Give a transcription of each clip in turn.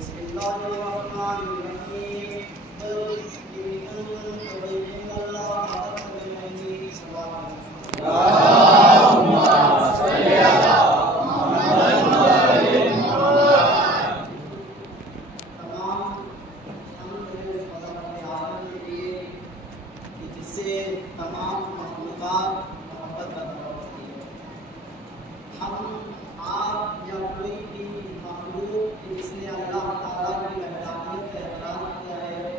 بسم اللہ الرحمن الرحیم قل ان کنتم تحبون اللہ فاتبعونی صلی اللہم صلی علی محمد و آل محمد۔ تمام ہم اس خدا رب عالم کے لیے کہ جس سے تمام مخلوقات محبت کرتا ہوتی ہے۔ ہم آپ یا کوئی بھی مخلوق جس نے اللہ تعالیٰ کی وحدانیت کا اقرار کیا ہے،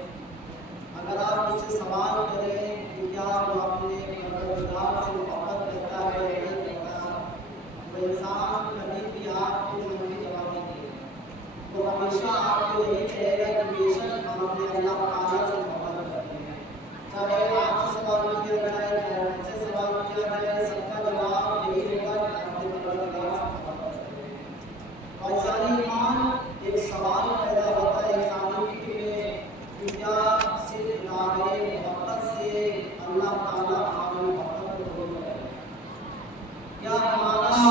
اگر آپ اس سے سوال کریں کہ کیا وہ اپنے پروردگار سے محبت کرتا ہے یا نہیں کرتا، وہ انسان کبھی بھی آپ کو منفی جواب نہیں دے گا۔ وہ ہمیشہ آپ کو یہی کہے گا کہ بے شک ہم اپنے اللہ تعالیٰ سے محبت کرتے ہیں۔ چاہے آپ سے سوال کیا جائے چاہے ہم سے سوال کیا جائے، سب کا جواب یہی ہوگا کہ ہم اپنے پروردگار سے محبت کرتے ہیں۔ اور انسانی ایمان ایک سوال پیدا ہوتا ہے انسانی فکر میں کہ کیا صرف نعرے محبت سے اللہ تعالیٰ ہماری محبت کو قبول کرے گا؟ کیا ہمارا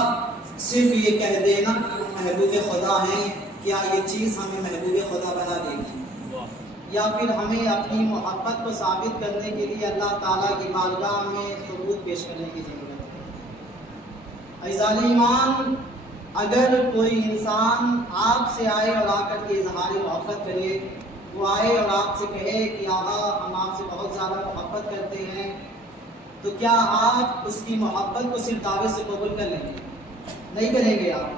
صرف یہ کہہ دینا کہ ہم محبوب خدا ہیں، کیا یہ چیز ہمیں محبوب خدا بنا دے گی؟ یا پھر ہمیں اپنی محبت کو ثابت کرنے کے لیے اللہ تعالیٰ کی بارگاہ میں ثبوت پیش کرنے کی ضرورت ہے؟ عزیزان ایمان، اگر کوئی انسان آپ سے آئے اور آ کر کے اظہار محبت کرے، وہ آئے اور آپ سے کہے کہ آقا ہم آپ سے بہت زیادہ محبت کرتے ہیں، تو کیا آپ اس کی محبت کو صرف دعوے سے قبول کر لیں گے؟ نہیں کریں گے آپ۔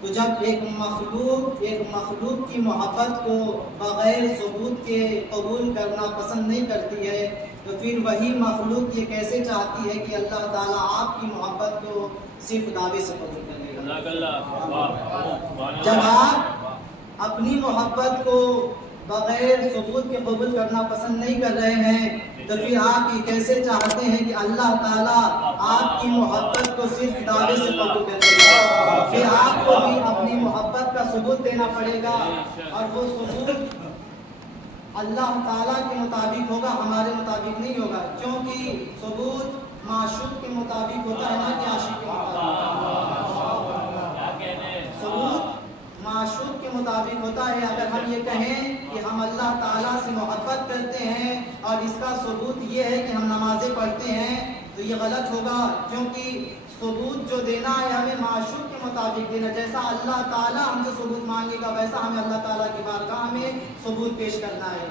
تو جب ایک مخلوق کی محبت کو بغیر ثبوت کے قبول کرنا پسند نہیں کرتی ہے، تو پھر وہی مخلوق یہ کیسے چاہتی ہے کہ اللہ تعالیٰ آپ کی محبت کو صرف دعوے سے قبول کر لے گا؟ جب آپ اپنی محبت کو بغیر ثبوت کے قبول کرنا پسند نہیں کر رہے ہیں، تو پھر آپ یہ کیسے چاہتے ہیں کہ اللہ تعالیٰ آپ کی محبت کو صرف دعوے سے قبول کر لے گا؟ پھر آپ کو بھی اپنی محبت کا ثبوت دینا پڑے گا، اور وہ ثبوت اللہ تعالیٰ کے مطابق ہوگا، ہمارے مطابق نہیں ہوگا، کیونکہ ثبوت معشوق کے مطابق ہوتا ہے نہ کہ عاشق کے مطابق۔ ثبوت معشوق کے مطابق ہوتا ہے۔ اگر ہم یہ کہیں کہ ہم اللہ تعالیٰ سے محبت کرتے ہیں اور اس کا ثبوت یہ ہے کہ ہم نمازیں پڑھتے ہیں، تو یہ غلط ہوگا، کیونکہ ثبوت جو دینا ہے ہمیں معشوق کے مطابق دینا۔ جیسا اللہ تعالیٰ ہم سے ثبوت مانگے گا ویسا ہمیں اللہ تعالیٰ کی بارگاہ میں ثبوت پیش کرنا ہے۔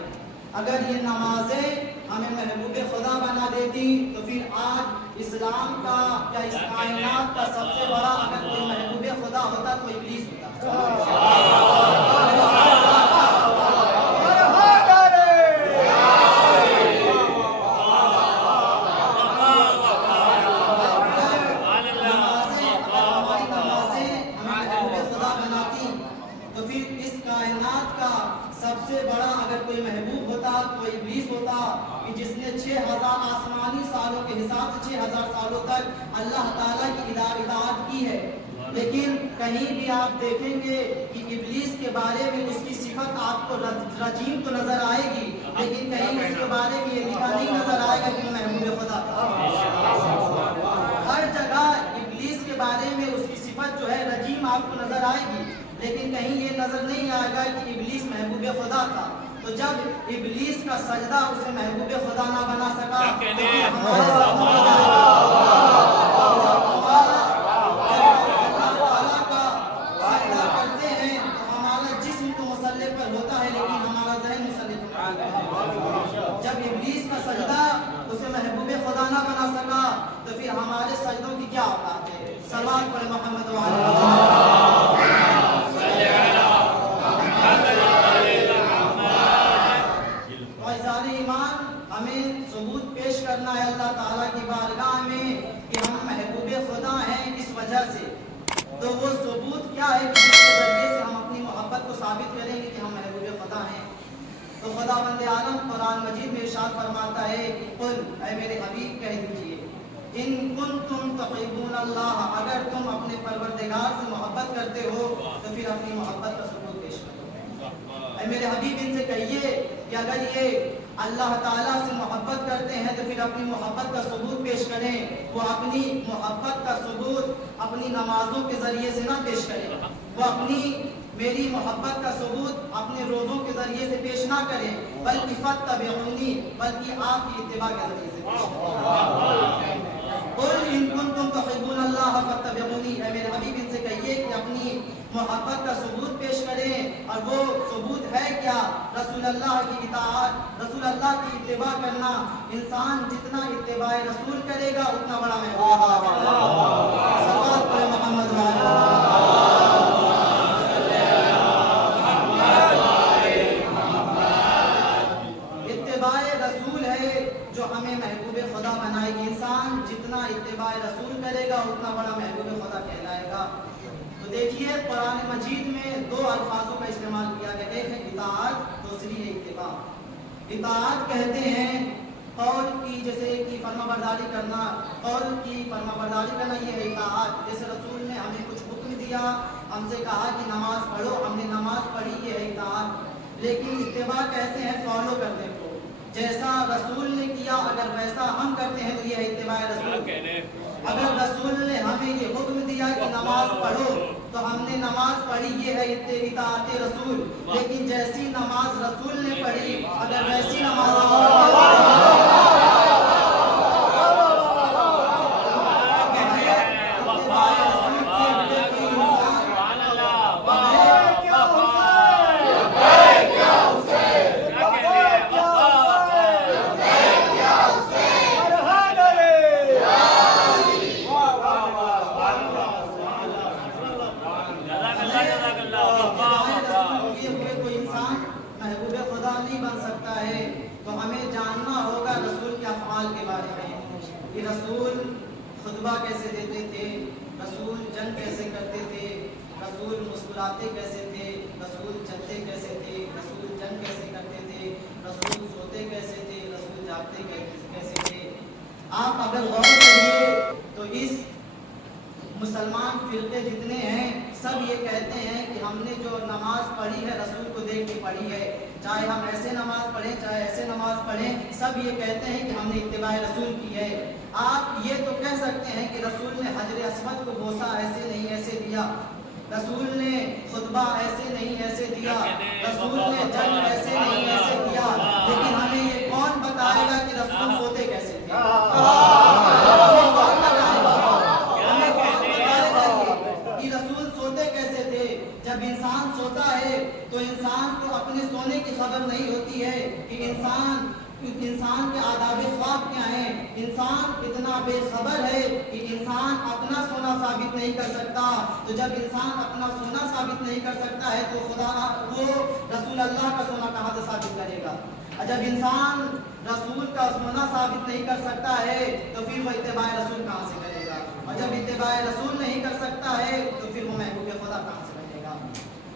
اگر یہ نمازیں ہمیں محبوب خدا بنا دیتی، تو پھر آج اسلام کا یا اس کائنات کا سب سے بڑا اگر کوئی محبوب خدا ہوتا تو ابلیس ہوتا۔ تو پھر اس کائنات کا سب سے بڑا اگر کوئی محبوب ہوتا تو ابلیس ہوتا، کہ جس نے 6000 آسمانی سالوں کے حساب سے 6000 سالوں تک اللہ تعالیٰ کی اطاعت کی ہے۔ لیکن کہیں بھی آپ دیکھیں گے کہ ابلیس کے بارے میں اس کی صفت آپ کو رجیم تو نظر آئے گی، لیکن کہیں اس کے بارے میں یہ لکھا نہیں نظر آئے گا کہ محبوب خدا تھا۔ ہر جگہ ابلیس کے بارے میں اس کی صفت جو ہے رجیم آپ کو نظر آئے گی، لیکن کہیں یہ نظر نہیں آئے گا کہ ابلیس محبوب خدا تھا۔ تو جب ابلیس کا سجدہ اسے محبوب خدا نہ بنا سکا، کرتے ہیں ہمارا جسم تو مسلح پر ہوتا ہے لیکن ہمارا ذہن مسلح پر ہوتا ہے۔ جب ابلیس کا سجدہ اسے محبوب خدا نہ بنا سکا، تو پھر ہمارے سجدوں کی کیا اوقات ہے؟ سلام پر محمد و آل محمد۔ عزیزان ایمان، ہمیں ثبوت پیش کرنا ہے اللہ تعالیٰ کی بارگاہ میں کہ ہم محبوب خدا ہیں اس وجہ سے۔ تو وہ ثبوت کیا ہے کہ جس کے ذریعے سے ہم اپنی محبت کو ثابت کریں گے کہ ہم محبوب خدا ہیں؟ تو خداوند عالم قرآن مجید میں ارشاد فرماتا ہے کہ قل، اے میرے حبیب کہہ دیجئے، ان کنتم تحبون اللہ، اگر تم اپنے پروردگار سے محبت کرتے ہو تو پھر اپنی محبت کا ثبوت پیش کرو۔ اے میرے حبیب ان سے کہیے کہ اگر یہ اللہ تعالیٰ سے محبت کرتے ہیں تو پھر اپنی محبت کا ثبوت پیش کریں۔ وہ اپنی محبت کا ثبوت اپنی نمازوں کے ذریعے سے نہ پیش کریں، وہ اپنی میری محبت کا ثبوت اپنے روزوں کے ذریعے سے پیش نہ کریں بلکہ فاتبعونی، بلکہ آپ کی اتباع کے ذریعے سے پیش کریں۔ قل ان کنتم تحبون اللہ فاتبعونی، اے میرے حبیب ان سے کہیے کہ اپنی محبت کا ثبوت پیش کریں، اور وہ ثبوت ہے کیا؟ رسول اللہ کی اطاعت، رسول اللہ کی اتباع کرنا۔ انسان جتنا اتباع رسول کرے گا اتنا بڑا محبوب ہوگا۔ صلوات پڑھیں محمد اتباع رسول ہے جو ہمیں محبوب خدا بنائے گی۔ انسان جتنا اتباع رسول کرے گا اتنا بڑا محبوب خدا کہلائے گا۔ تو دیکھیے قرآن مجید میں دو الفاظوں کا استعمال کیا گیا، ایک ہے اطاعت، دوسری ہے اتباع۔ اطاعت کہتے ہیں قول کی، جیسے کہ فرما برداری کرنا، قول کی فرما برداری کرنا، یہ ہے اطاعت۔ جیسے رسول نے ہمیں کچھ حکم دیا، ہم سے کہا کہ نماز پڑھو، ہم نے نماز پڑھی، یہ ہے اطاعت۔ لیکن اتباع کہتے ہیں فالو کرنے کو، جیسا رسول نے کیا اگر ویسا ہم کرتے ہیں تو یہ ہے اتباع رسول۔ اگر رسول نے ہمیں یہ حکم دیا کہ نماز پڑھو تو ہم نے نماز پڑھی، یہ ہے اطاعت رسول۔ لیکن جیسی نماز رسول نے پڑھی اگر ویسی نماز رسول خطبہ کیسے دیتے تھے، رسول جنگ کیسے کرتے تھے، رسول مسکراتے کیسے تھے، رسول چلتے کیسے تھے، رسول جنگ کیسے کرتے تھے، رسول سوتے کیسے تھے، رسول جاگتے کیسے تھے۔ آپ اگر غور کریے تو اس مسلمان فرقے جتنے ہیں سب یہ کہتے ہیں کہ ہم نے جو نماز پڑھی ہے رسول کو دیکھ کے پڑھی ہے، چاہے ہم ایسے نماز پڑھیں چاہے ایسے نماز پڑھیں، سب یہ کہتے ہیں کہ ہم نے اتباع رسول کی ہے۔ آپ یہ تو کہہ سکتے ہیں کہ رسول نے حجر اسود کو بوسا ایسے نہیں ایسے دیا، رسول نے خطبہ ایسے نہیں ایسے دیا، رسول نے جنگ ایسے نہیں ایسے دیا، لیکن ہمیں یہ کون بتائے گا کہ رسول سوتے کیسے تھے؟ رسول سوتے کیسے تھے؟ جب انسان سوتا ہے تو انسان کو اپنے سونے کی خبر نہیں ہوتی ہے کہ انسان کے آداب خواب کیا ہیں۔ انسان اتنا بے خبر ہے کہ انسان اپنا سونا ثابت نہیں کر سکتا، تو جب انسان اپنا سونا ثابت نہیں کر سکتا ہے تو وہ رسول اللہ کا سونا کہاں سے ثابت کرے گا؟ جب انسان رسول کا سونا ثابت نہیں کر سکتا ہے تو پھر وہ اتباع رسول کہاں سے کرے گا؟ اور جب اتباع رسول نہیں کر سکتا ہے تو پھر وہ محبوب خدا کہاں سے کرے گا؟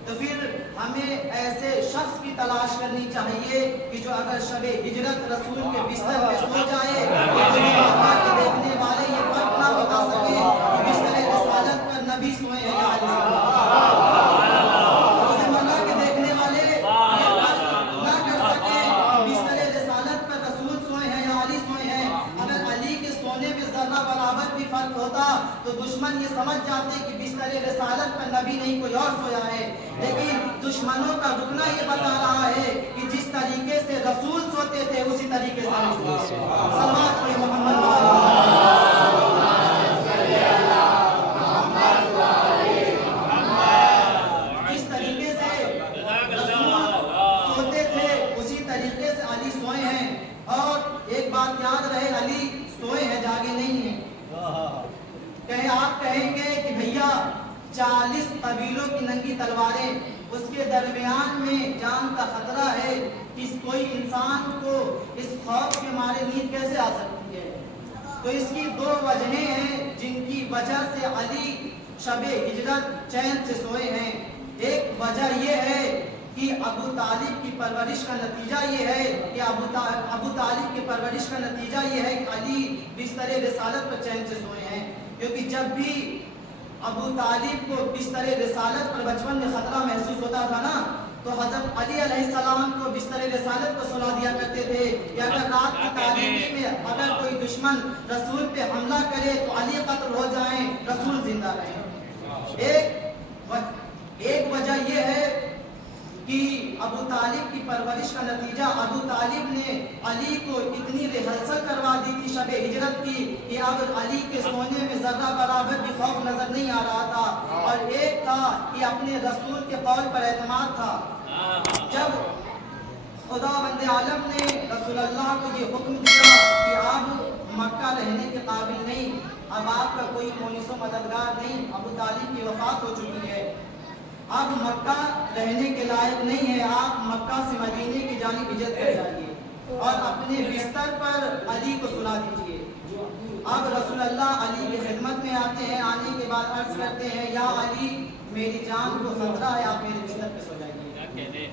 تو پھر ہمیں ایسے شخص کی تلاش کرنی چاہیے کہ جو اگر شب ہجرت رسول کے بستر پہ سو جائے تو دیکھنے والے یہ فرق نہ بتا سکے کہ بستر رسالت پر نبی سوئے ہیں یا علی روزمرہ کے دیکھنے والے یہ فرق نہ کر سکے بستر رسالت پر رسول سوئے ہیں یا علی سوئے ہیں۔ اگر علی کے سونے میں ذرہ برابر بھی فرق ہوتا تو دشمن یہ سمجھ جاتے کہ بستر رسالت پر نبی نہیں کوئی اور سویا ہے، لیکن دشمنوں کا رکنا یہ بتا رہا ہے کہ جس طریقے سے رسول سوتے تھے اسی طریقے سے علی سوتے تھے۔ صلوات پڑھیں محمد جس طریقے سے رسول سوتے تھے اسی طریقے سے علی سوئے ہیں۔ اور ایک بات یاد رہے، علی سوئے ہیں، جاگے نہیں ہیں۔ آپ کہیں گے کہ بھیا 40 قبیلوں کی ننگی تلواریں، اس کے درمیان میں جان کا خطرہ ہے، اس کوئی انسان کو اس خوف کے مارے نیند کیسے آ سکتی ہے؟ تو اس کی دو وجہیں ہیں جن کی وجہ سے علی شب ہجرت چین سے سوئے ہیں۔ ایک وجہ یہ ہے کہ ابو طالب کی پرورش کا نتیجہ یہ ہے کہ ابو طالب کی پرورش کا نتیجہ یہ ہے کہ علی بستر رسالت پر چین سے سوئے ہیں، کیونکہ جب بھی ابو طالب کو بستر رسالت پر بچپن میں خطرہ محسوس ہوتا تھا نا تو حضرت علی علیہ السلام کو بستر رسالت پر سلا دیا کرتے تھے کہ اگر رات کی تاریکی میں اگر کوئی دشمن رسول پہ حملہ کرے تو علی قتل ہو جائیں، رسول زندہ رہیں۔ ایک وجہ یہ ہے کہ ابو طالب کی پرورش کا نتیجہ، ابو طالب نے علی کو اتنی ریہرسل کروا دی تھی شب ہجرت کی کہ اب علی کے سونے میں ذرہ برابر بھی خوف نظر نہیں آ رہا تھا، اور ایک تھا کہ اپنے رسول کے قول پر اعتماد تھا۔ جب خدا بند عالم نے رسول اللہ کو یہ حکم دیا کہ آپ مکہ رہنے کے قابل نہیں، اب آپ کا کوئی مونس و مددگار نہیں، ابو طالب کی وفات ہو چکی ہے، اب مکہ رہنے کے لائق نہیں ہے، آپ مکہ سے مدینے کی جانب ہجرت کر جائیے اور اپنے بستر پر علی کو سلا دیجیے۔ اب رسول اللہ علی کی خدمت میں آتے ہیں، آنے کے بعد عرض کرتے ہیں یا علی میری جان کو خطرہ ہے، آپ میرے بستر پہ سو جائیے۔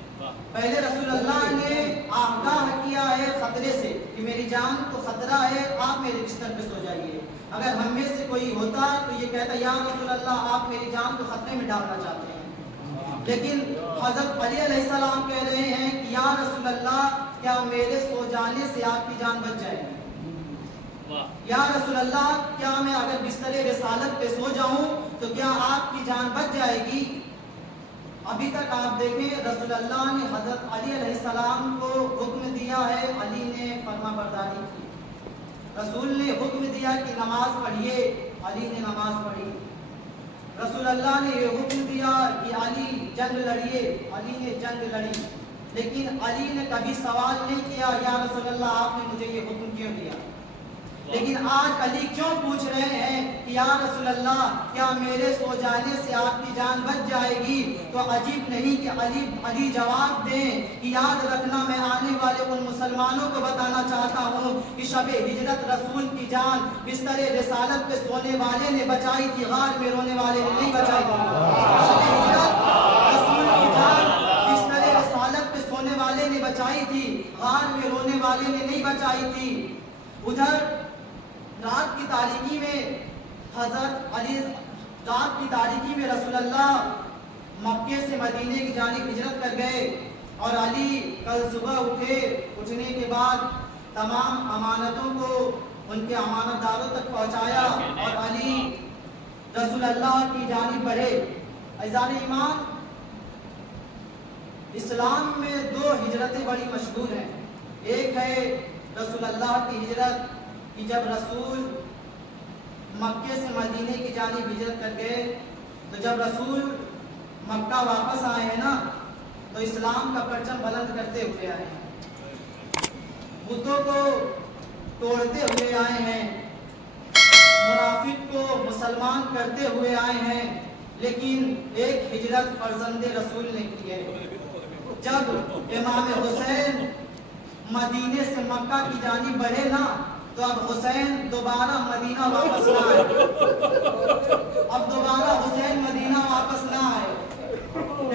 پہلے رسول اللہ نے آگاہ کیا ہے خطرے سے کہ میری جان کو خطرہ ہے، آپ میرے بستر پہ سو جائیے۔ اگر ہم میں سے کوئی ہوتا تو یہ کہتا یا رسول اللہ آپ میری جان کو خطرے میں ڈالنا چاہتے ہیں، لیکن حضرت علی علیہ السلام کہہ رہے ہیں کہ یا رسول اللہ کیا میرے سو جانے سے آپ کی جان بچ جائے گی؟ یا رسول اللہ کیا میں اگر بستر رسالت پہ سو جاؤں تو کیا آپ کی جان بچ جائے گی؟ ابھی تک آپ دیکھیں رسول اللہ نے حضرت علی علیہ السلام کو حکم دیا ہے، علی نے فرما برداری کی۔ رسول نے حکم دیا کہ نماز پڑھیے، علی نے نماز پڑھی۔ رسول اللہ نے یہ حکم دیا کہ علی جنگ لڑیے، علی نے جنگ لڑی، لیکن علی نے کبھی سوال نہیں کیا یا رسول اللہ آپ نے مجھے یہ حکم کیوں دیا؟ لیکن آج علی کیوں پوچھ رہے ہیں کہ یا رسول اللہ کیا میرے سو جانے سے آپ کی جان بچ جائے گی؟ تو عجیب نہیں کہ علی جواب دیں کہ یاد رکھنا میں آنے والے ان مسلمانوں کو بتانا چاہتا ہوں کہ شب ہجرت رسول کی جان بستر رسالت پہ سونے والے نے بچائی تھی، غار میں رونے والے نے نہیں بچائی تھی۔ شب ہجرت رسول کی جان بستر رسالت پہ سونے والے نے بچائی تھی، غار میں رونے والے نے نہیں بچائی تھی۔ ادھر رات کی تاریکی میں حضرت علی، رات کی تاریکی میں رسول اللہ مکے سے مدینے کی جانب ہجرت کر گئے، اور علی کل صبح اٹھنے کے بعد تمام امانتوں کو ان کے امانت داروں تک پہنچایا اور علی رسول اللہ کی جانب بڑھے۔ عزیزان ایمان، اسلام میں دو ہجرتیں بڑی مشہور ہیں۔ ایک ہے رسول اللہ کی ہجرت کہ جب رسول مکے سے مدینے کی جانب ہجرت کر گئے تو جب رسول مکہ واپس آئے ہیں نا تو اسلام کا پرچم بلند کرتے ہوئے آئے ہیں، بتوں کو توڑتے ہوئے آئے ہیں، منافق کو مسلمان کرتے ہوئے آئے ہیں، لیکن ایک ہجرت فرزند رسول نے کی ہے۔ جب امام حسین مدینے سے مکہ کی جانب بڑھے نا تو اب حسین دوبارہ مدینہ واپس نہ آئے، اب دوبارہ حسین مدینہ واپس نہ آئے۔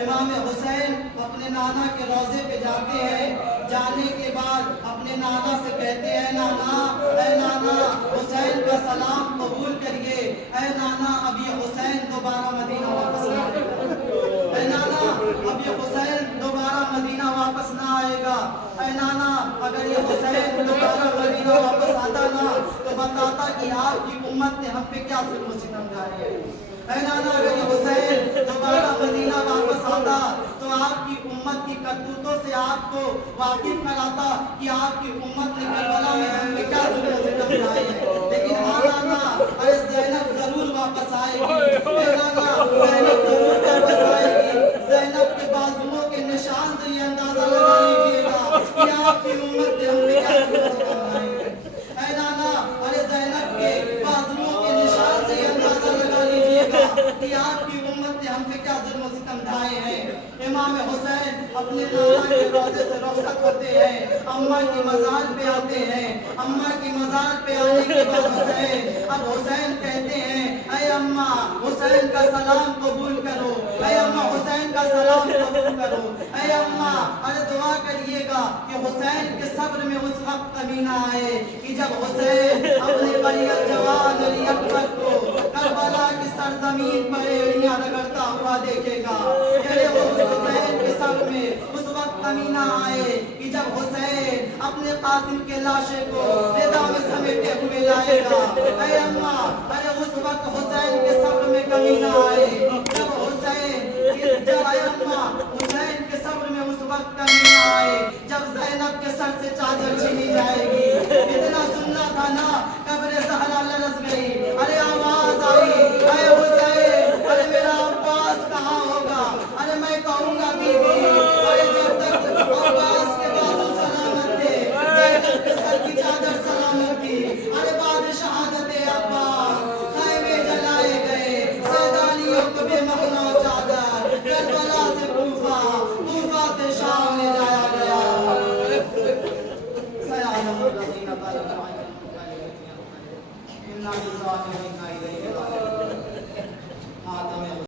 امام حسین اپنے نانا کے روضے پہ جاتے ہیں، جانے کے بعد اپنے نانا سے کہتے ہیں اے نانا حسین کا سلام قبول کریے، اے نانا اب یہ حسین دوبارہ مدینہ واپس نہ آئے گا، اے نانا اب یہ حسین دوبارہ مدینہ واپس نہ آئے گا، اے نانا اگر یہ حسین دوبارہ مدینہ واپس آتا نا تو بتاتا کہ آپ کی امت نے ہم پہ کیا ظلم و ستم ڈھائے ہیں، اے نانا اگر یہ حسین دوبارہ مدینہ واپس آتا تو آپ کی امت کی کرتوتوں سے آپ کو واقف کراتا کہ آپ کی امت نے کربلا میں ہم پہ کیا ظلم و ستم ڈھائے ہیں، لیکن ہاں نانا ارے زینب ضرور واپس آئے گی، اے نانا زینب ضرور واپس آئے گی، زینب کے بازوؤں کے نشان سے یہ اندازہ لگا لیجیے گا کہ آپ کی امت نے ہم پہ کیا ظلم و ستم ڈھائے ہیں، اے نانا ارے زینب کے بازوؤں کے نشان سے یہ اندازہ لگا لیجیے گا کہ آپ کی امت نے ہم پہ کیا ظلم و ستم ڈھائے ہیں۔ امام حسین اپنے نانا کے روضے سے رخصت ہوتے ہیں، اماں کی مزار پہ آتے ہیں، اماں کی مزار پہ آنے کے بعد اب حسین کہتے ہیں اے اماں حسین کا سلام قبول کرو، اے اماں حسین کا سلام قبول کرو، اے اماں ارے دعا کریے گا کہ حسین کے صبر میں اس وقت کمی نہ آئے کہ جب حسین اپنے بڑی جوان علی اکبر کو کربلا کی سرزمین پر ایڑیاں رگڑتا ہوا دیکھے گا، وہ حسین کے صبر میں اس وقت کمی نہ آئے کہ جب حسین اپنے قاسم کے لاشے کو رضا میں سمیٹے ہوئے لائے گا، اے اماں ارے اس وقت حسین کے صبر میں کمی نہ آئے جب حسین گئے کہ جب اے اماں حسین کے صبر میں اس وقت کمی نہ آئے جب زینب کے سر سے چادر چھینی جائے گی